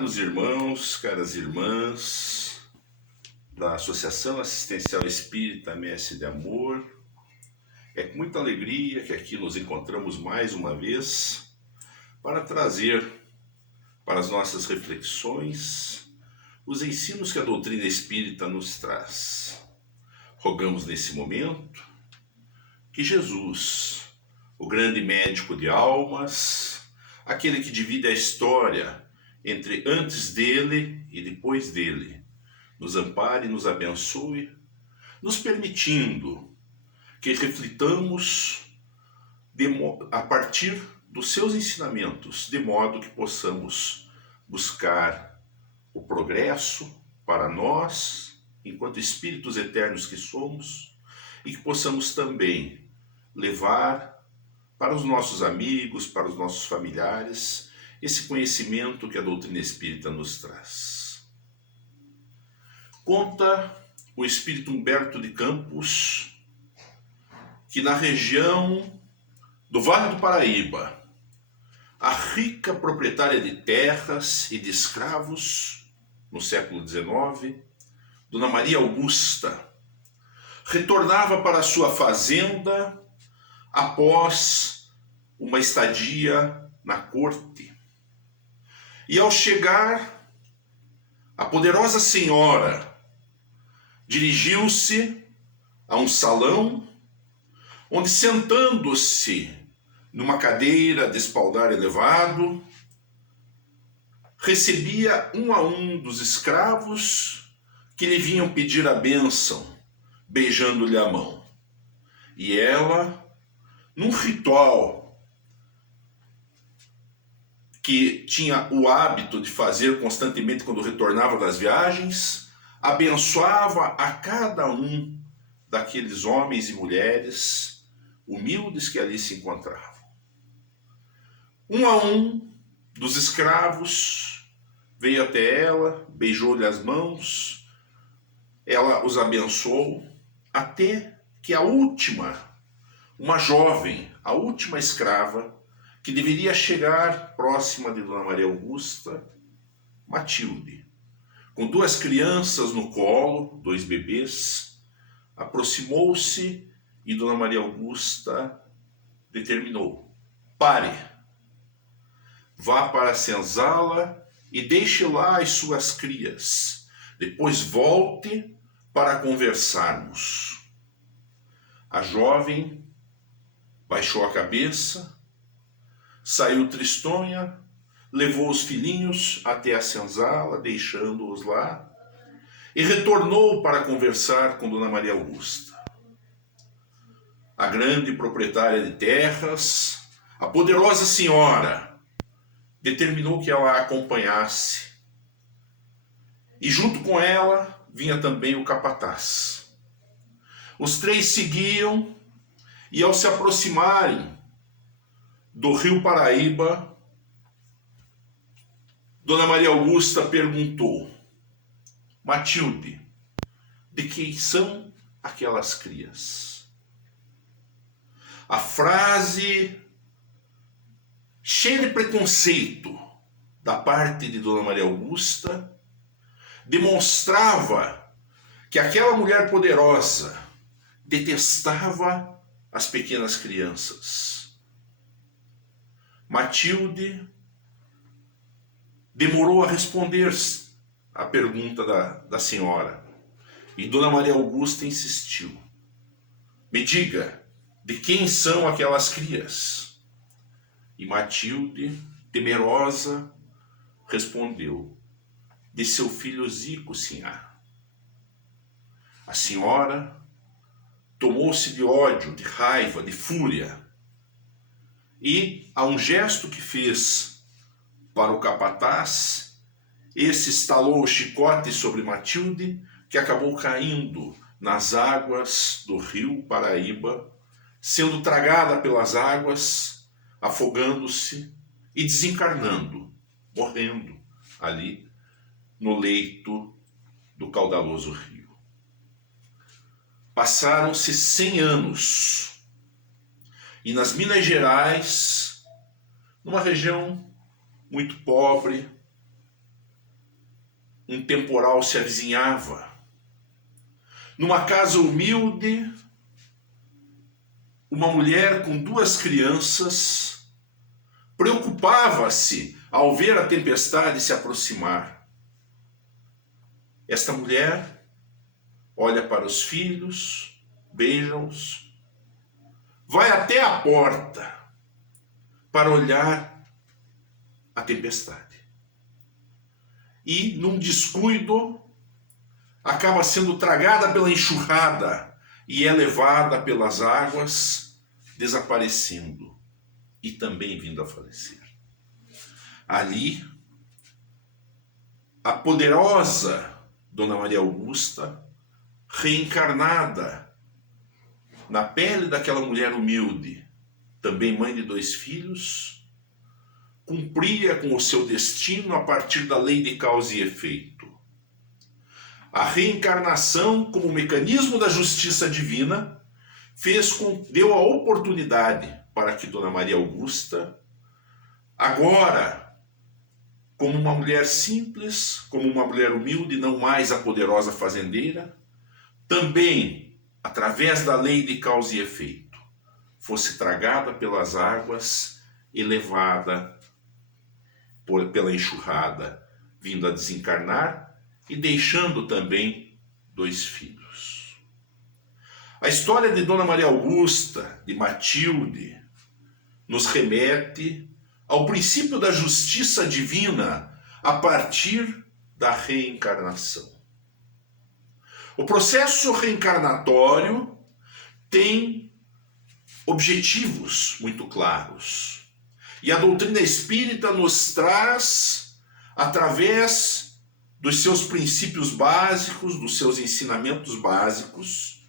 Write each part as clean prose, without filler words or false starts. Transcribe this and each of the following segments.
Caros irmãos, caras irmãs da Associação Assistencial Espírita Mestre de Amor, é com muita alegria que aqui nos encontramos mais uma vez para trazer para as nossas reflexões os ensinos que a doutrina espírita nos traz. Rogamos nesse momento que Jesus, o grande médico de almas, aquele que divide a história entre antes dele e depois dele, nos ampare e nos abençoe, nos permitindo que reflitamos a partir dos seus ensinamentos, de modo que possamos buscar o progresso para nós, enquanto espíritos eternos que somos, e que possamos também levar para os nossos amigos, para os nossos familiares, esse conhecimento que a doutrina espírita nos traz. Conta o espírito Humberto de Campos que na região do Vale do Paraíba, a rica proprietária de terras e de escravos, no século XIX, Dona Maria Augusta, retornava para sua fazenda após uma estadia na corte. E ao chegar, a poderosa senhora dirigiu-se a um salão onde, sentando-se numa cadeira de espaldar elevado, recebia um a um dos escravos que lhe vinham pedir a bênção, beijando-lhe a mão. E ela, num ritual que tinha o hábito de fazer constantemente quando retornava das viagens, abençoava a cada um daqueles homens e mulheres humildes que ali se encontravam. Um a um dos escravos veio até ela, beijou-lhe as mãos, ela os abençoou, até que a última, uma jovem, a última escrava, que deveria chegar próxima de Dona Maria Augusta, Matilde, com duas crianças no colo, dois bebês, aproximou-se e Dona Maria Augusta determinou: pare, vá para a senzala e deixe lá as suas crias, depois volte para conversarmos. A jovem baixou a cabeça, saiu tristonha, levou os filhinhos até a senzala, deixando-os lá, e retornou para conversar com Dona Maria Augusta. A grande proprietária de terras, a poderosa senhora, determinou que ela a acompanhasse. E junto com ela vinha também o capataz. Os três seguiam e, ao se aproximarem do Rio Paraíba, Dona Maria Augusta perguntou: Matilde, de quem são aquelas crias? A frase cheia de preconceito da parte de Dona Maria Augusta demonstrava que aquela mulher poderosa detestava as pequenas crianças. Matilde demorou a responder à pergunta da senhora. E Dona Maria Augusta insistiu: me diga, de quem são aquelas crias? E Matilde, temerosa, respondeu: de seu filho Zico, sinhá. A senhora tomou-se de ódio, de raiva, de fúria, e, a um gesto que fez para o capataz, esse estalou o chicote sobre Matilde, que acabou caindo nas águas do rio Paraíba, sendo tragada pelas águas, afogando-se e desencarnando, morrendo ali no leito do caudaloso rio. Passaram-se 100 anos e nas Minas Gerais, numa região muito pobre, um temporal se avizinhava. Numa casa humilde, uma mulher com 2 crianças preocupava-se ao ver a tempestade se aproximar. Esta mulher olha para os filhos, beija-os, vai até a porta para olhar a tempestade. E, num descuido, acaba sendo tragada pela enxurrada e é levada pelas águas, desaparecendo e também vindo a falecer. Ali, a poderosa Dona Maria Augusta, reencarnada na pele daquela mulher humilde, também mãe de 2 filhos, cumpria com o seu destino a partir da lei de causa e efeito. A reencarnação, como mecanismo da justiça divina, deu a oportunidade para que Dona Maria Augusta, agora, como uma mulher simples, como uma mulher humilde, não mais a poderosa fazendeira, também, através da lei de causa e efeito, fosse tragada pelas águas e levada pela enxurrada, vindo a desencarnar e deixando também 2 filhos. A história de Dona Maria Augusta, de Matilde, nos remete ao princípio da justiça divina a partir da reencarnação. O processo reencarnatório tem objetivos muito claros. E a doutrina espírita nos traz, através dos seus princípios básicos, dos seus ensinamentos básicos,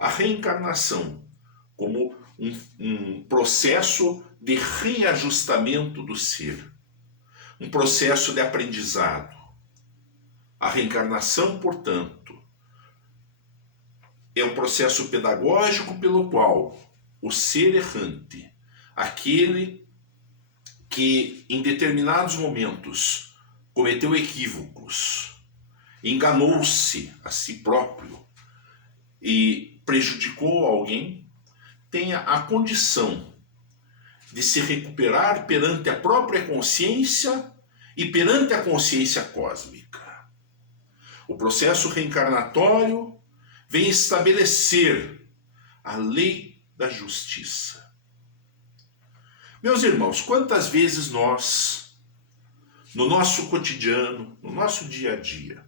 a reencarnação como um processo de reajustamento do ser, um processo de aprendizado. A reencarnação, portanto, é um processo pedagógico pelo qual o ser errante, aquele que em determinados momentos cometeu equívocos, enganou-se a si próprio e prejudicou alguém, tenha a condição de se recuperar perante a própria consciência e perante a consciência cósmica. O processo reencarnatório vem estabelecer a lei da justiça. Meus irmãos, quantas vezes nós, no nosso cotidiano, no nosso dia a dia,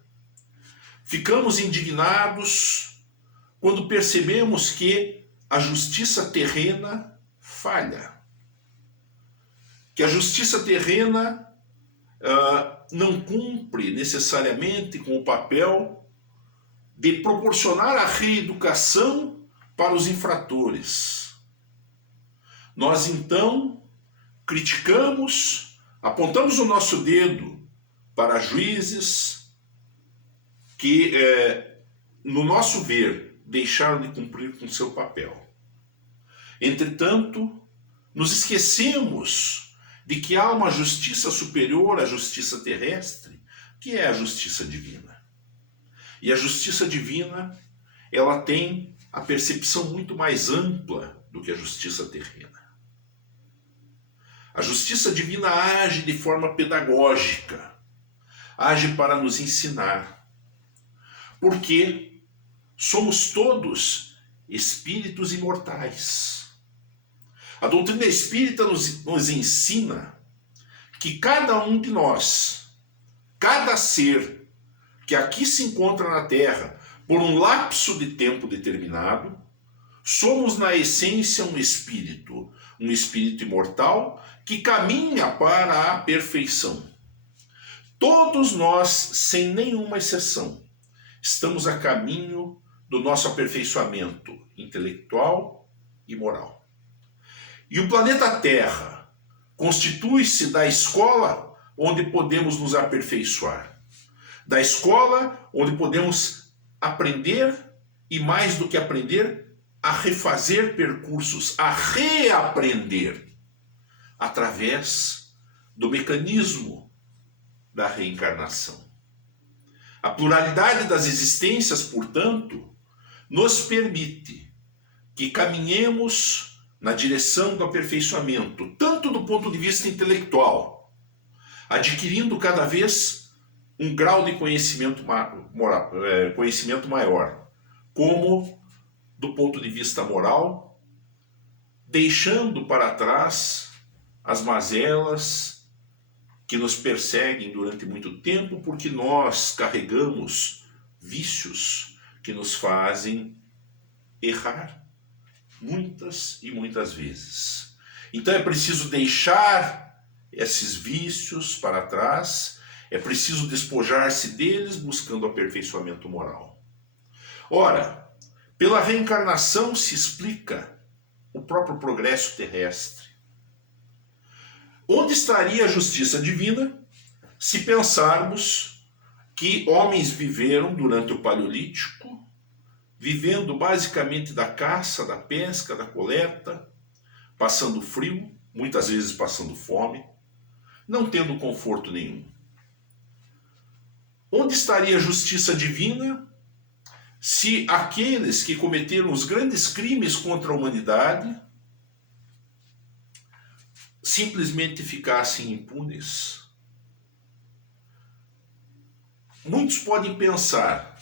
ficamos indignados quando percebemos que a justiça terrena falha, que a justiça terrena não cumpre necessariamente com o papel de proporcionar a reeducação para os infratores. Nós então criticamos, apontamos o nosso dedo para juízes que, no nosso ver, deixaram de cumprir com seu papel. Entretanto, nos esquecemos de que há uma justiça superior à justiça terrestre, que é a justiça divina. E a justiça divina, ela tem a percepção muito mais ampla do que a justiça terrena. A justiça divina age de forma pedagógica, age para nos ensinar, porque somos todos espíritos imortais. A doutrina espírita nos ensina que cada um de nós, cada ser que aqui se encontra na Terra por um lapso de tempo determinado, somos na essência um espírito imortal que caminha para a perfeição. Todos nós, sem nenhuma exceção, estamos a caminho do nosso aperfeiçoamento intelectual e moral. E o planeta Terra constitui-se da escola onde podemos nos aperfeiçoar, da escola onde podemos aprender e, mais do que aprender, a refazer percursos, a reaprender através do mecanismo da reencarnação. A pluralidade das existências, portanto, nos permite que caminhemos na direção do aperfeiçoamento, tanto do ponto de vista intelectual, adquirindo cada vez um grau de conhecimento maior, como do ponto de vista moral, deixando para trás as mazelas que nos perseguem durante muito tempo, porque nós carregamos vícios que nos fazem errar muitas e muitas vezes. Então é preciso deixar esses vícios para trás, é preciso despojar-se deles buscando aperfeiçoamento moral. Ora, pela reencarnação se explica o próprio progresso terrestre. Onde estaria a justiça divina se pensarmos que homens viveram durante o Paleolítico, vivendo basicamente da caça, da pesca, da coleta, passando frio, muitas vezes passando fome, não tendo conforto nenhum? Onde estaria a justiça divina se aqueles que cometeram os grandes crimes contra a humanidade simplesmente ficassem impunes? Muitos podem pensar,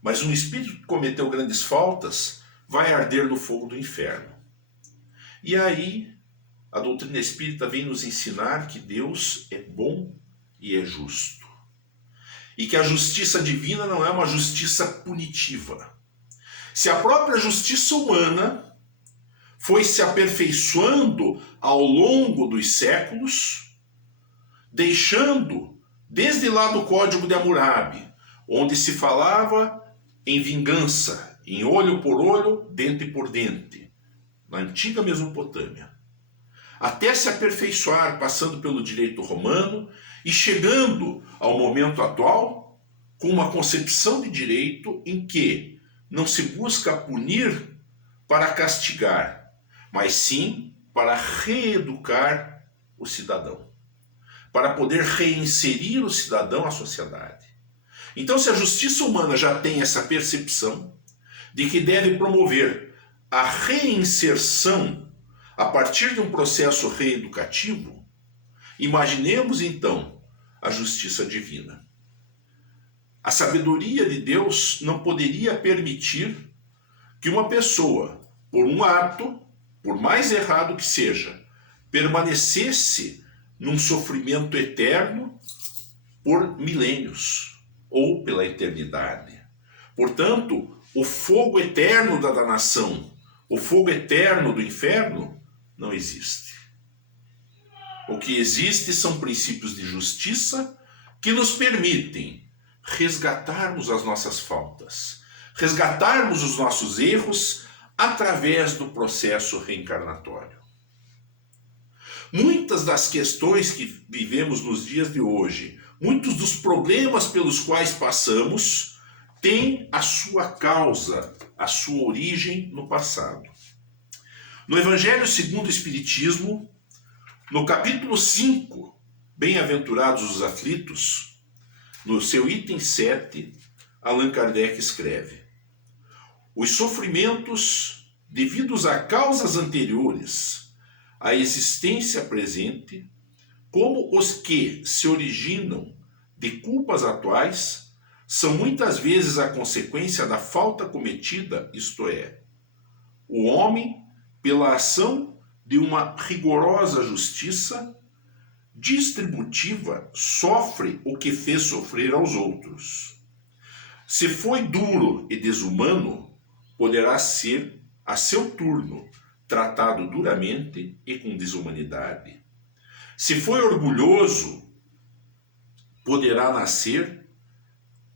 mas um espírito que cometeu grandes faltas vai arder no fogo do inferno. E aí, a doutrina espírita vem nos ensinar que Deus é bom e é justo. E que a justiça divina não é uma justiça punitiva. Se a própria justiça humana foi se aperfeiçoando ao longo dos séculos, deixando, desde lá do Código de Hammurabi, onde se falava em vingança, em olho por olho, dente por dente, na antiga Mesopotâmia, até se aperfeiçoar, passando pelo direito romano e chegando ao momento atual com uma concepção de direito em que não se busca punir para castigar, mas sim para reeducar o cidadão, para poder reinserir o cidadão à sociedade. Então, se a justiça humana já tem essa percepção de que deve promover a reinserção a partir de um processo reeducativo, imaginemos então a justiça divina. A sabedoria de Deus não poderia permitir que uma pessoa, por um ato, por mais errado que seja, permanecesse num sofrimento eterno por milênios ou pela eternidade. Portanto, o fogo eterno da danação, o fogo eterno do inferno, não existe. O que existe são princípios de justiça que nos permitem resgatarmos as nossas faltas, resgatarmos os nossos erros através do processo reencarnatório. Muitas das questões que vivemos nos dias de hoje, muitos dos problemas pelos quais passamos, têm a sua causa, a sua origem no passado. No Evangelho segundo o Espiritismo, no capítulo 5, Bem-aventurados os aflitos, no seu item 7, Allan Kardec escreve: os sofrimentos devidos a causas anteriores à existência presente, como os que se originam de culpas atuais, são muitas vezes a consequência da falta cometida, isto é, o homem, pela ação de uma rigorosa justiça distributiva, sofre o que fez sofrer aos outros. Se foi duro e desumano, poderá ser, a seu turno, tratado duramente e com desumanidade. Se foi orgulhoso, poderá nascer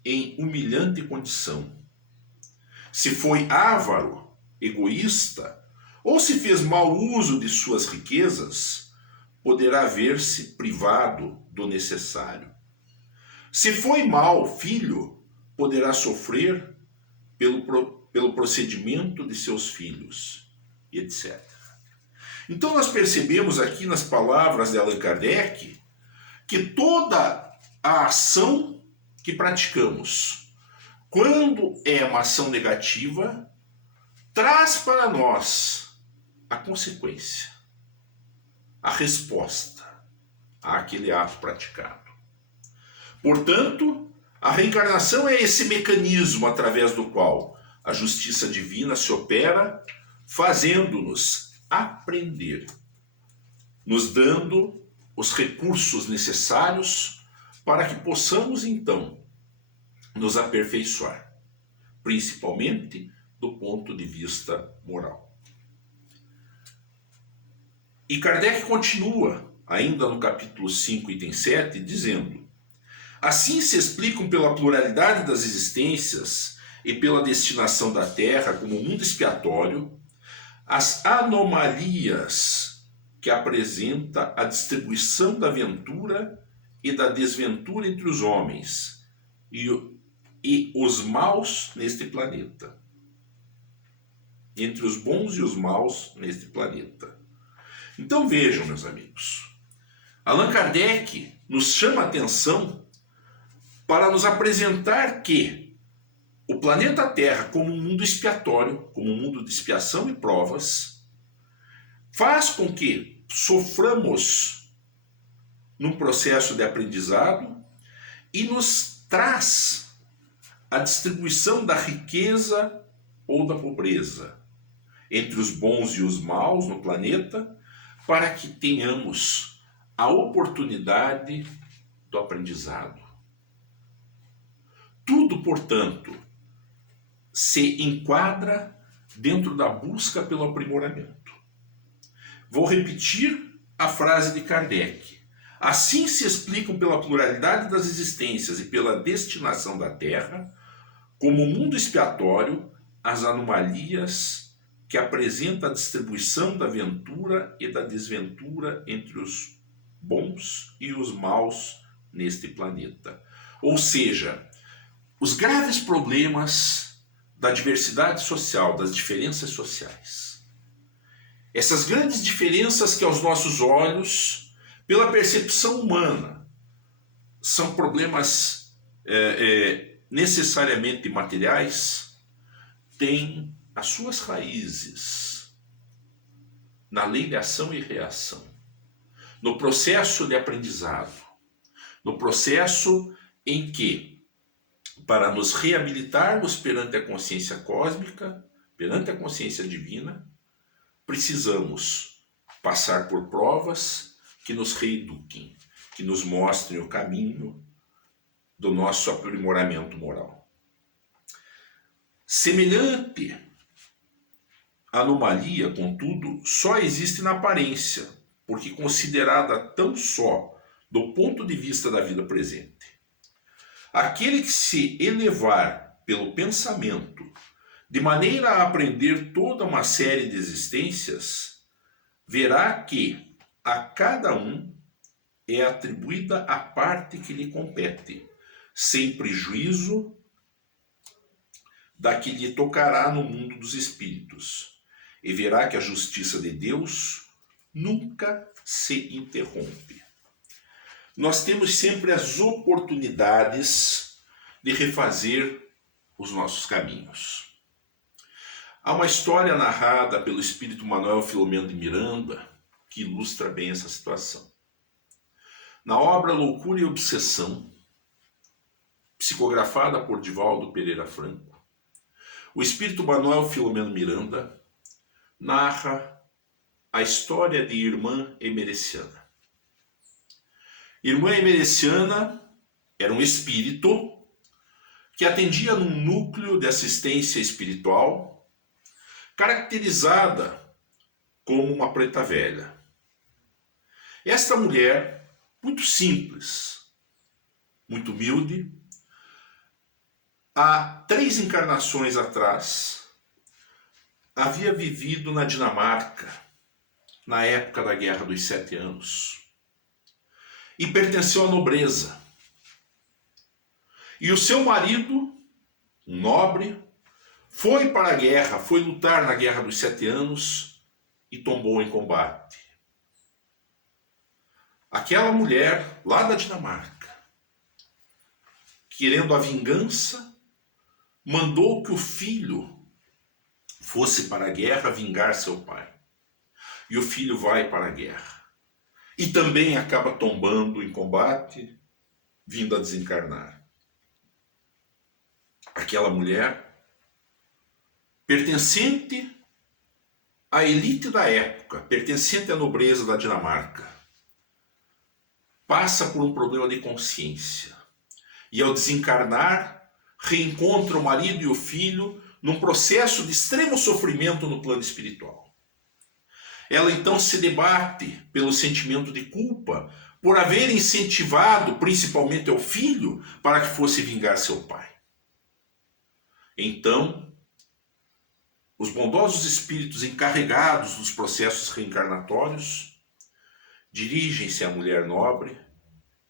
em humilhante condição. Se foi avaro, egoísta, ou se fez mau uso de suas riquezas, poderá ver-se privado do necessário. Se foi mau filho, poderá sofrer pelo procedimento de seus filhos, etc. Então nós percebemos aqui nas palavras de Allan Kardec que toda a ação que praticamos, quando é uma ação negativa, traz para nós a consequência, a resposta àquele ato praticado. Portanto, a reencarnação é esse mecanismo através do qual a justiça divina se opera, fazendo-nos aprender, nos dando os recursos necessários para que possamos, então, nos aperfeiçoar, principalmente do ponto de vista moral. E Kardec continua, ainda no capítulo 5, item 7, dizendo: assim se explicam pela pluralidade das existências e pela destinação da Terra como mundo expiatório as anomalias que apresenta a distribuição da ventura e da desventura entre os homens e os maus neste planeta. Entre os bons e os maus neste planeta. Então vejam, meus amigos, Allan Kardec nos chama a atenção para nos apresentar que o planeta Terra, como um mundo expiatório, como um mundo de expiação e provas, faz com que soframos num processo de aprendizado e nos traz a distribuição da riqueza ou da pobreza entre os bons e os maus no planeta, para que tenhamos a oportunidade do aprendizado. Tudo, portanto, se enquadra dentro da busca pelo aprimoramento. Vou repetir a frase de Kardec. Assim se explicam pela pluralidade das existências e pela destinação da Terra, como mundo expiatório, as anomalias que apresenta a distribuição da ventura e da desventura entre os bons e os maus neste planeta. Ou seja, os graves problemas da diversidade social, das diferenças sociais. Essas grandes diferenças que aos nossos olhos, pela percepção humana, são problemas necessariamente materiais, têm as suas raízes na lei de ação e reação, no processo de aprendizado, no processo em que, para nos reabilitarmos perante a consciência cósmica, perante a consciência divina, precisamos passar por provas que nos reeduquem, que nos mostrem o caminho do nosso aprimoramento moral. Semelhante anomalia, contudo, só existe na aparência, porque considerada tão só do ponto de vista da vida presente. Aquele que se elevar pelo pensamento, de maneira a aprender toda uma série de existências, verá que a cada um é atribuída a parte que lhe compete, sem prejuízo da que lhe tocará no mundo dos espíritos, e verá que a justiça de Deus nunca se interrompe. Nós temos sempre as oportunidades de refazer os nossos caminhos. Há uma história narrada pelo espírito Manuel Filomeno de Miranda que ilustra bem essa situação. Na obra Loucura e Obsessão, psicografada por Divaldo Pereira Franco, o espírito Manuel Filomeno Miranda narra a história de Irmã Emereciana. Irmã Emereciana era um espírito que atendia num núcleo de assistência espiritual caracterizada como uma preta velha. Esta mulher, muito simples, muito humilde, há 3 encarnações atrás, havia vivido na Dinamarca, na época da Guerra dos 7 Anos, e pertenceu à nobreza. E o seu marido, um nobre, foi para a guerra, foi lutar na Guerra dos 7 Anos e tombou em combate. Aquela mulher lá da Dinamarca, querendo a vingança, mandou que o filho fosse para a guerra vingar seu pai. E o filho vai para a guerra. E também acaba tombando em combate, vindo a desencarnar. Aquela mulher, pertencente à elite da época, pertencente à nobreza da Dinamarca, passa por um problema de consciência. E ao desencarnar, reencontra o marido e o filho num processo de extremo sofrimento no plano espiritual. Ela então se debate pelo sentimento de culpa por haver incentivado principalmente o filho para que fosse vingar seu pai. Então, os bondosos espíritos encarregados dos processos reencarnatórios dirigem-se à mulher nobre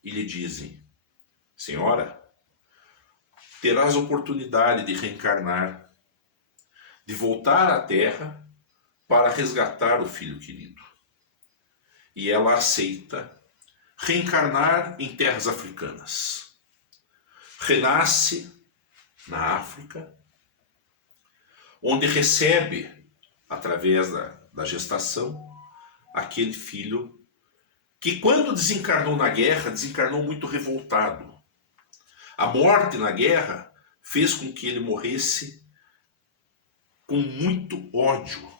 e lhe dizem: Senhora, terás oportunidade de reencarnar, de voltar à Terra para resgatar o filho querido. E ela aceita reencarnar em terras africanas. Renasce na África, onde recebe, através da gestação, aquele filho que, quando desencarnou na guerra, desencarnou muito revoltado. A morte na guerra fez com que ele morresse com muito ódio.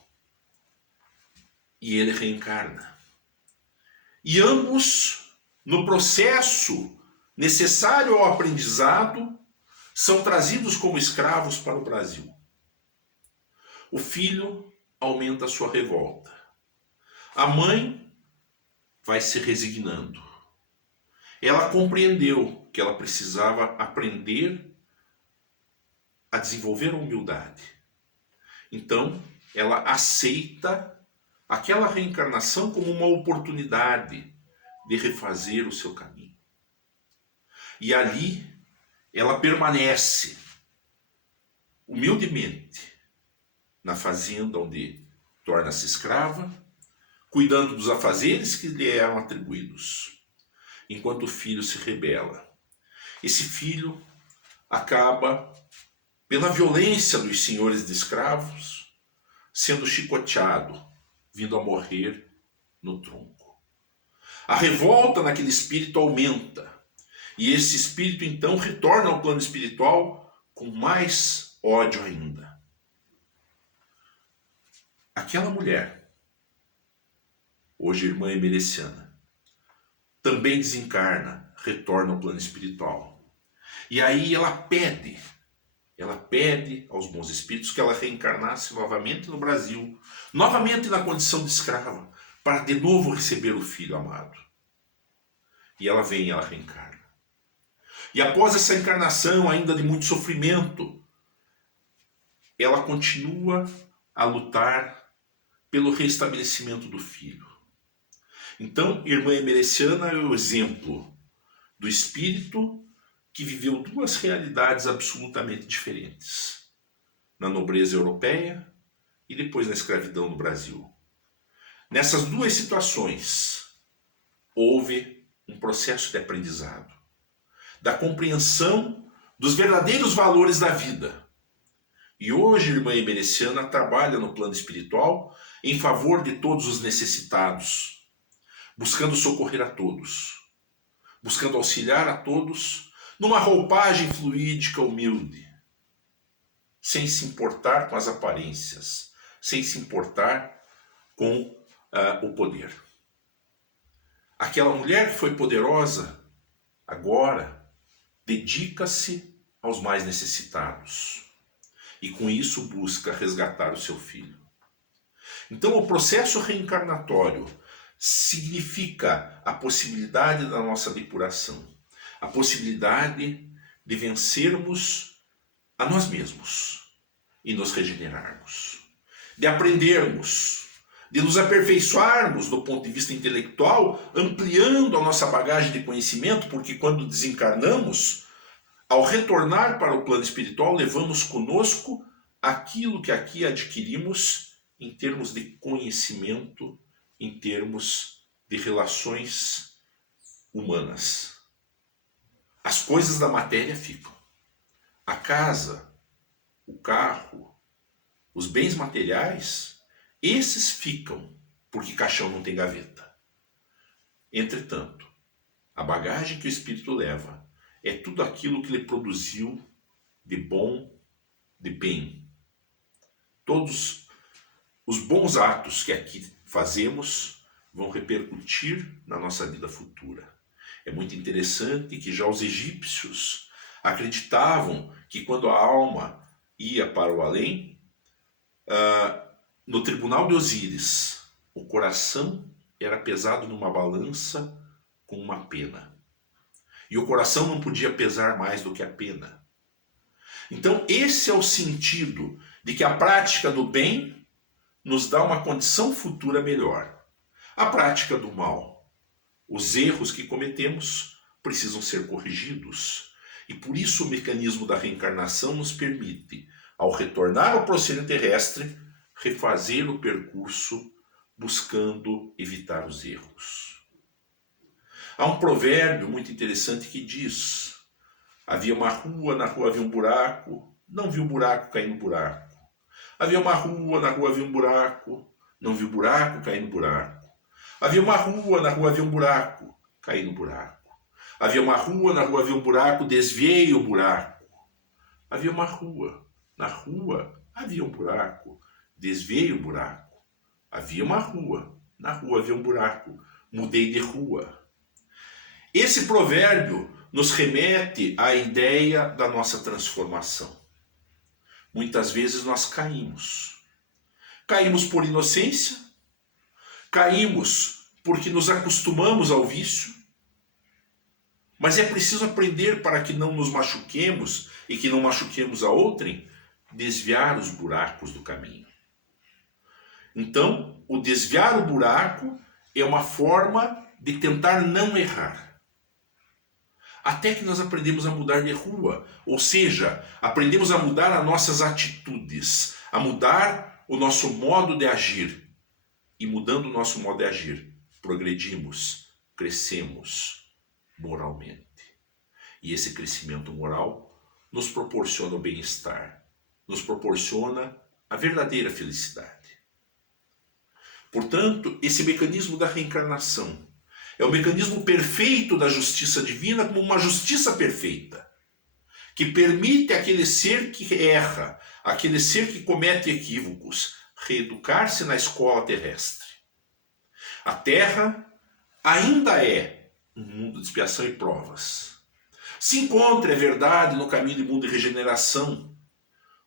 E ele reencarna. E ambos, no processo necessário ao aprendizado, são trazidos como escravos para o Brasil. O filho aumenta a sua revolta. A mãe vai se resignando. Ela compreendeu que ela precisava aprender a desenvolver a humildade. Então, ela aceita aquela reencarnação como uma oportunidade de refazer o seu caminho. E ali ela permanece humildemente na fazenda onde torna-se escrava, cuidando dos afazeres que lhe eram atribuídos, enquanto o filho se rebela. Esse filho acaba, pela violência dos senhores de escravos, sendo chicoteado, vindo a morrer no tronco. A revolta naquele espírito aumenta. E esse espírito então retorna ao plano espiritual com mais ódio ainda. Aquela mulher, hoje irmã emereciana, também desencarna, retorna ao plano espiritual. E aí ela pede aos bons espíritos que ela reencarnasse novamente no Brasil, novamente na condição de escrava, para de novo receber o filho amado. E ela reencarna. E após essa encarnação, ainda de muito sofrimento, ela continua a lutar pelo restabelecimento do filho. Então, irmã emereciana é o exemplo do espírito que viveu duas realidades absolutamente diferentes, na nobreza europeia e depois na escravidão no Brasil. Nessas duas situações, houve um processo de aprendizado, da compreensão dos verdadeiros valores da vida. E hoje a irmã emereciana trabalha no plano espiritual em favor de todos os necessitados, buscando socorrer a todos, buscando auxiliar a todos numa roupagem fluídica humilde, sem se importar com as aparências, sem se importar com o poder. Aquela mulher que foi poderosa, agora dedica-se aos mais necessitados e com isso busca resgatar o seu filho. Então o processo reencarnatório significa a possibilidade da nossa depuração, a possibilidade de vencermos a nós mesmos e nos regenerarmos, de aprendermos, de nos aperfeiçoarmos do ponto de vista intelectual, ampliando a nossa bagagem de conhecimento, porque quando desencarnamos, ao retornar para o plano espiritual, levamos conosco aquilo que aqui adquirimos em termos de conhecimento, em termos de relações humanas. As coisas da matéria ficam. A casa, o carro, os bens materiais, esses ficam, porque caixão não tem gaveta. Entretanto, a bagagem que o espírito leva é tudo aquilo que ele produziu de bom, de bem. Todos os bons atos que aqui fazemos vão repercutir na nossa vida futura. É muito interessante que já os egípcios acreditavam que quando a alma ia para o além, no tribunal de Osíris, o coração era pesado numa balança com uma pena. E o coração não podia pesar mais do que a pena. Então esse é o sentido de que a prática do bem nos dá uma condição futura melhor. A prática do mal, os erros que cometemos precisam ser corrigidos. E por isso o mecanismo da reencarnação nos permite, ao retornar ao plano terrestre, refazer o percurso buscando evitar os erros. Há um provérbio muito interessante que diz: havia uma rua, na rua havia um buraco, não viu o buraco cair no buraco. Havia uma rua, na rua havia um buraco, não viu o buraco cair no buraco. Havia uma rua, na rua havia um buraco, caí no buraco. Havia uma rua, na rua havia um buraco, desviei o buraco. Havia uma rua, na rua havia um buraco, desviei o buraco. Havia uma rua, na rua havia um buraco, mudei de rua. Esse provérbio nos remete à ideia da nossa transformação. Muitas vezes nós caímos. Caímos por inocência, caímos porque nos acostumamos ao vício, mas é preciso aprender para que não nos machuquemos e que não machuquemos a outrem, desviar os buracos do caminho. Então, o desviar o buraco é uma forma de tentar não errar. Até que nós aprendemos a mudar de rua, ou seja, aprendemos a mudar as nossas atitudes, a mudar o nosso modo de agir. E mudando o nosso modo de agir, progredimos, crescemos moralmente. E esse crescimento moral nos proporciona o bem-estar, nos proporciona a verdadeira felicidade. Portanto, esse mecanismo da reencarnação é o mecanismo perfeito da justiça divina como uma justiça perfeita, que permite àquele ser que erra, àquele ser que comete equívocos, reeducar-se na escola terrestre. A Terra ainda é um mundo de expiação e provas. Se encontra, é verdade, no caminho de mundo de regeneração,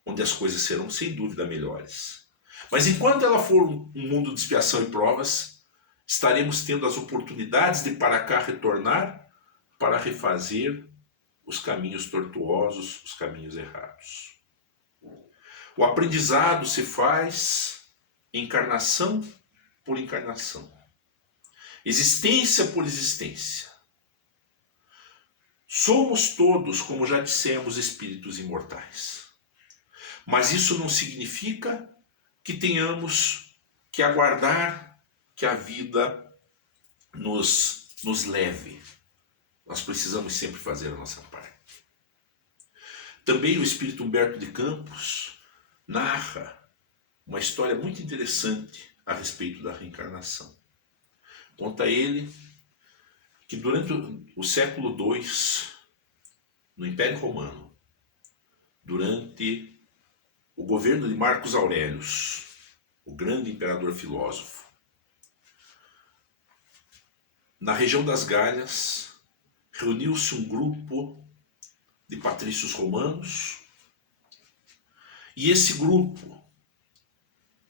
onde as coisas serão sem dúvida melhores. Mas enquanto ela for um mundo de expiação e provas, estaremos tendo as oportunidades de para cá retornar para refazer os caminhos tortuosos, os caminhos errados. O aprendizado se faz encarnação por encarnação, existência por existência. Somos todos, como já dissemos, espíritos imortais. Mas isso não significa que tenhamos que aguardar que a vida nos leve. Nós precisamos sempre fazer a nossa parte. Também o espírito Humberto de Campos narra uma história muito interessante a respeito da reencarnação. Conta ele que durante o século II, no Império Romano, durante o governo de Marcos Aurelius, o grande imperador filósofo, na região das Galhas, reuniu-se um grupo de patrícios romanos, e esse grupo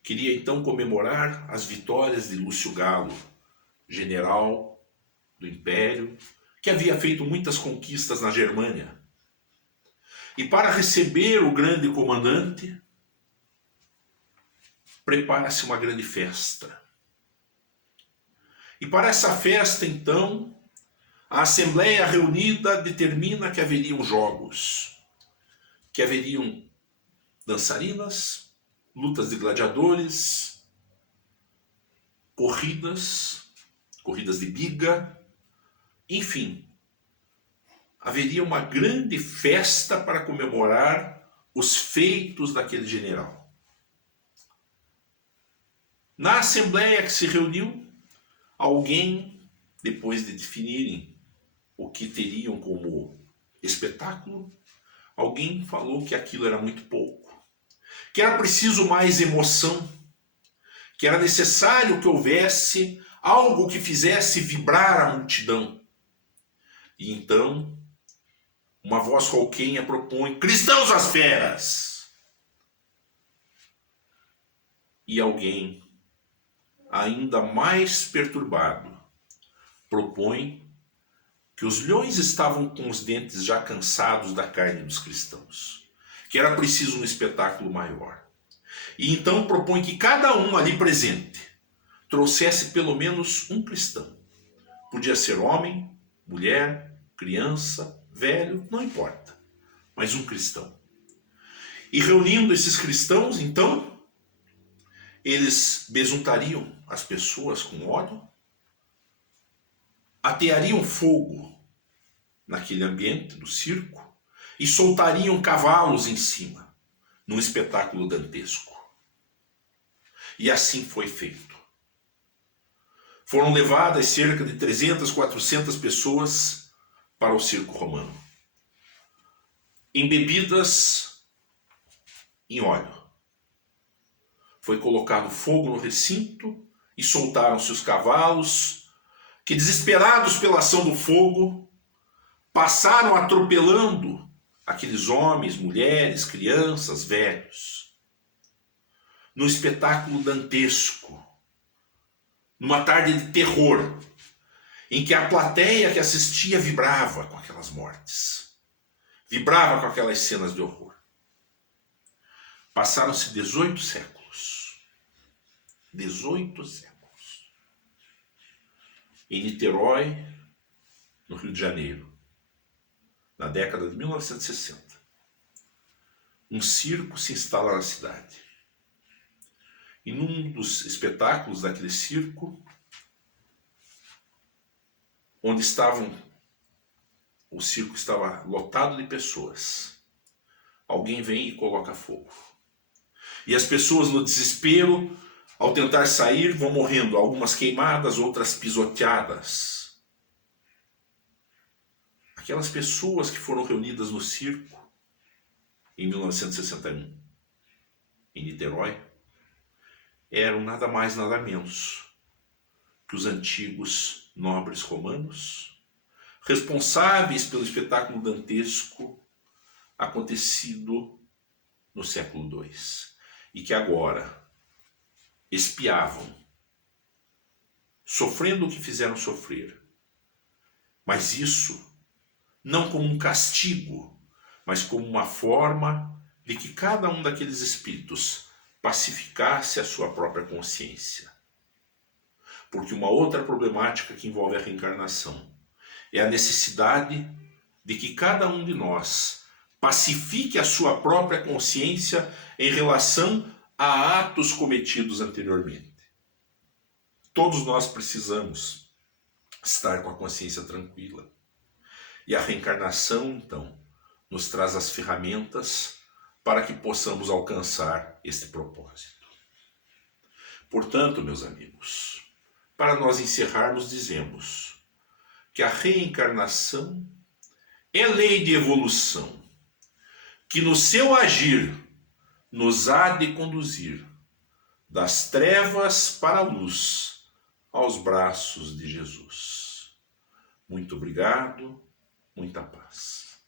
queria então comemorar as vitórias de Lúcio Galo, general do Império, que havia feito muitas conquistas na Germânia. E para receber o grande comandante, prepara-se uma grande festa. E para essa festa, então, a Assembleia reunida determina que haveriam jogos, que haveriam dançarinas, lutas de gladiadores, corridas de biga, enfim, haveria uma grande festa para comemorar os feitos daquele general. Na assembleia que se reuniu, alguém, depois de definirem o que teriam como espetáculo, alguém falou que aquilo era muito pouco, que era preciso mais emoção, que era necessário que houvesse algo que fizesse vibrar a multidão. E então, uma voz rouquenha propõe: cristãos às feras! E alguém, ainda mais perturbado, propõe que os leões estavam com os dentes já cansados da carne dos cristãos, que era preciso um espetáculo maior. E então propõe que cada um ali presente trouxesse pelo menos um cristão. Podia ser homem, mulher, criança, velho, não importa, mas um cristão. E reunindo esses cristãos, então, eles besuntariam as pessoas com óleo, ateariam fogo naquele ambiente do circo e soltariam cavalos em cima, num espetáculo dantesco. E assim foi feito. Foram levadas cerca de 300, 400 pessoas para o circo romano, embebidas em óleo. Foi colocado fogo no recinto e soltaram-se os cavalos, que, desesperados pela ação do fogo, passaram atropelando aqueles homens, mulheres, crianças, velhos. Num espetáculo dantesco, numa tarde de terror, em que a plateia que assistia vibrava com aquelas mortes, vibrava com aquelas cenas de horror. Passaram-se 18 séculos. 18 séculos. Em Niterói, no Rio de Janeiro, na década de 1960, um circo se instala na cidade. E num dos espetáculos daquele circo, onde o circo estava lotado de pessoas, alguém vem e coloca fogo. E as pessoas, no desespero, ao tentar sair, vão morrendo, algumas queimadas, outras pisoteadas. Aquelas pessoas que foram reunidas no circo em 1961, em Niterói, eram nada mais, nada menos que os antigos nobres romanos, responsáveis pelo espetáculo dantesco acontecido no século II, e que agora espiavam, sofrendo o que fizeram sofrer. Mas isso não como um castigo, mas como uma forma de que cada um daqueles espíritos pacificasse a sua própria consciência. Porque uma outra problemática que envolve a reencarnação é a necessidade de que cada um de nós pacifique a sua própria consciência em relação a atos cometidos anteriormente. Todos nós precisamos estar com a consciência tranquila. E a reencarnação, então, nos traz as ferramentas para que possamos alcançar este propósito. Portanto, meus amigos, para nós encerrarmos, dizemos que a reencarnação é lei de evolução, que no seu agir nos há de conduzir das trevas para a luz, aos braços de Jesus. Muito obrigado, muita paz.